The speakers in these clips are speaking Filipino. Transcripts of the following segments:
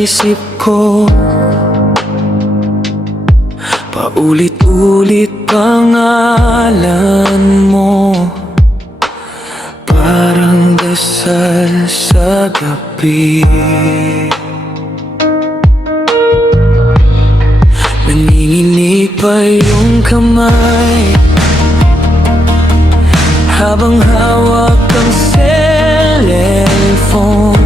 isip ko. Paulit-ulit pangalan mo, parang dasal sa gabi. Nanginginig pa yung kamay habang hawak ang cellphone.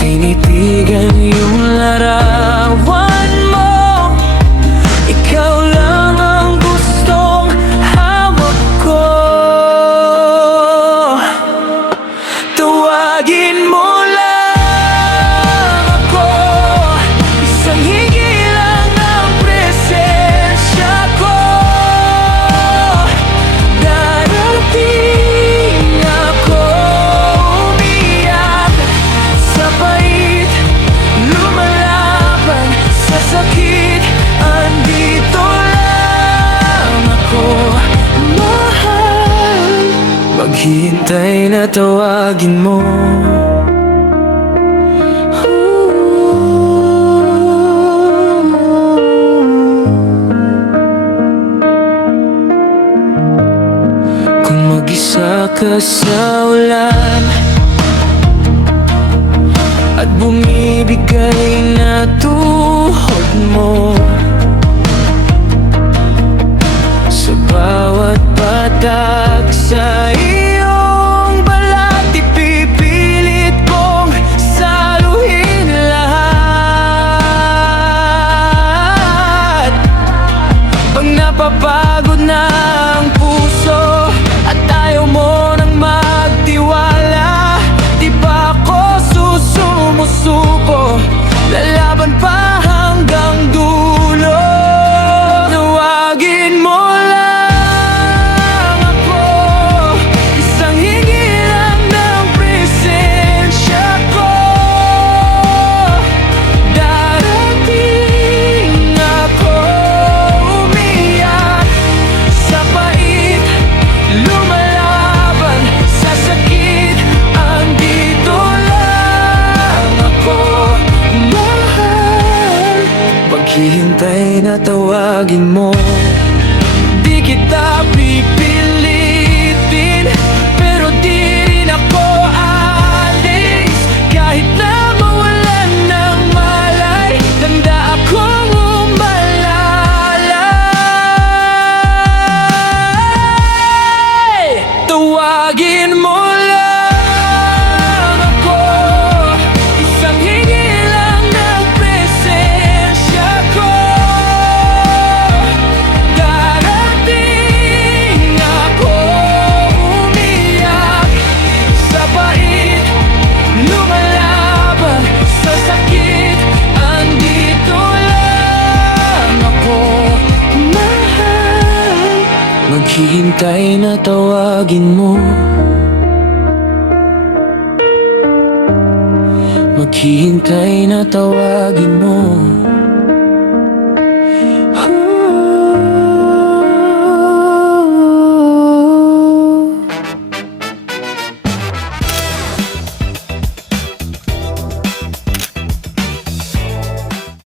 Tinitigan yung larawan mo, ikaw lang ang gustong hawak ko. Tawagin mo lang ako, isang hingi lang ng presensya ko. Darating ako umiyak sa pait, lumalaban sa sakit. Andito lang ako, mahal, maghihintay na tawagin mo. Kung mag-isa ka sa ulan at bumibigay na tuhod mo, sa bawat patak sa iyong balat, ipipilit kong saluhin lahat. Pag napapagod na ang puso at ayaw mo nang magtiwala, di ba ako susumusuko, lalaban pa hanggang dulo. Tawagin mo lang ako, isang hingi lang ng presensya ko. Darating ako umiyak sa pait, lumalaban sa sakit. Andito lang ako, mahal, maghihintay na tawagin mo. Di kita pipilitin, pero di rin ako aalis. Kahit na mawalan ng malay, tanda akong umalalay. Tawagin mo lang ako, isang hingi lang ng presensya ko. Darating ako umiyak sa pait, lumalaban sa sakit. Andito lang ako, mahal, maghihintay na tawagin mo. Maghihintay na tawagin mo.